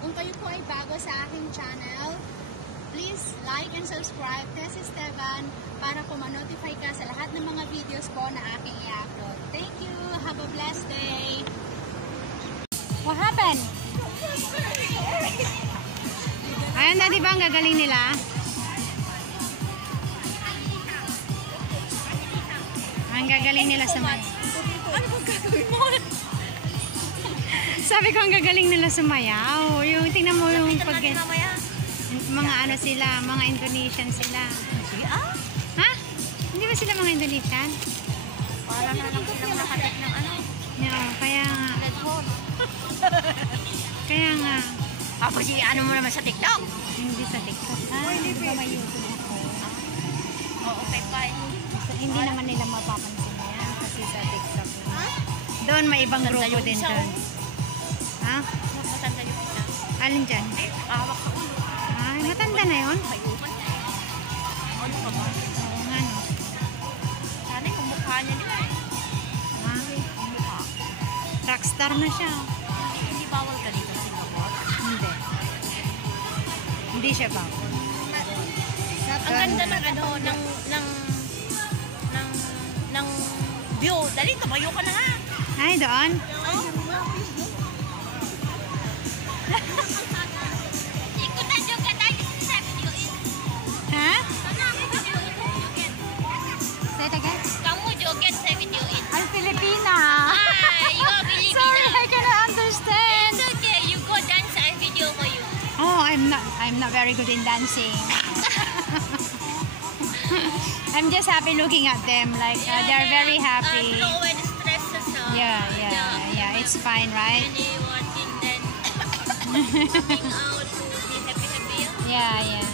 Kung kayo po ay bago sa aking channel, please like and subscribe Tess Esteban para po ma-notify ka sa lahat ng mga videos po na aking i-upload. Thank you! Have a blessed day! What happened? Ayan na, di ba ang gagaling nila? Ang gagaling nila sa mga... Ano ba gagawin mo? Sabi ko ang gagaling nila sumayaw. Yung tingnan mo yung pag mga ano sila, mga Indonesian sila. Ha? Hindi ba sila mga Indonesian? Para na lang silang nakalit ng ano. Yeah, kaya nga. Kaya nga. Tapos ano mo naman sa TikTok? Hindi sa TikTok. Hindi ba may YouTube ako? Oo, okay, bye. Hindi naman nila mapapansin yan kasi sa TikTok lang. Doon may ibang grupo din doon. Ha? Matanda yung isa. Alin dyan? Hawak ako. Ay, matanda na yun? Hayupan niya. Ano ka ba? Oo nga no. Sana yung mukha niya nila eh. Ha? Yung mukha. Rockstar na siya. Hindi bawal ka dito sa Singapore. Hindi. Hindi siya bawal. Ang ganda ng ano, ng view. Dali, tumayo ka na nga. Ay, doon? Ikutan juga tayo sa video in. Ha? Say it again. Kamu joget sa video in. I'm Filipina. Ay, you are Filipina. Sorry, I cannot understand. It's okay, you go dance sa video for you. Oh, I'm not very good in dancing. I'm just happy looking at them. Like they're very happy. Throw away the stresses. Yeah. It's fine, right? Really wanting then coming out to be happy. Yeah.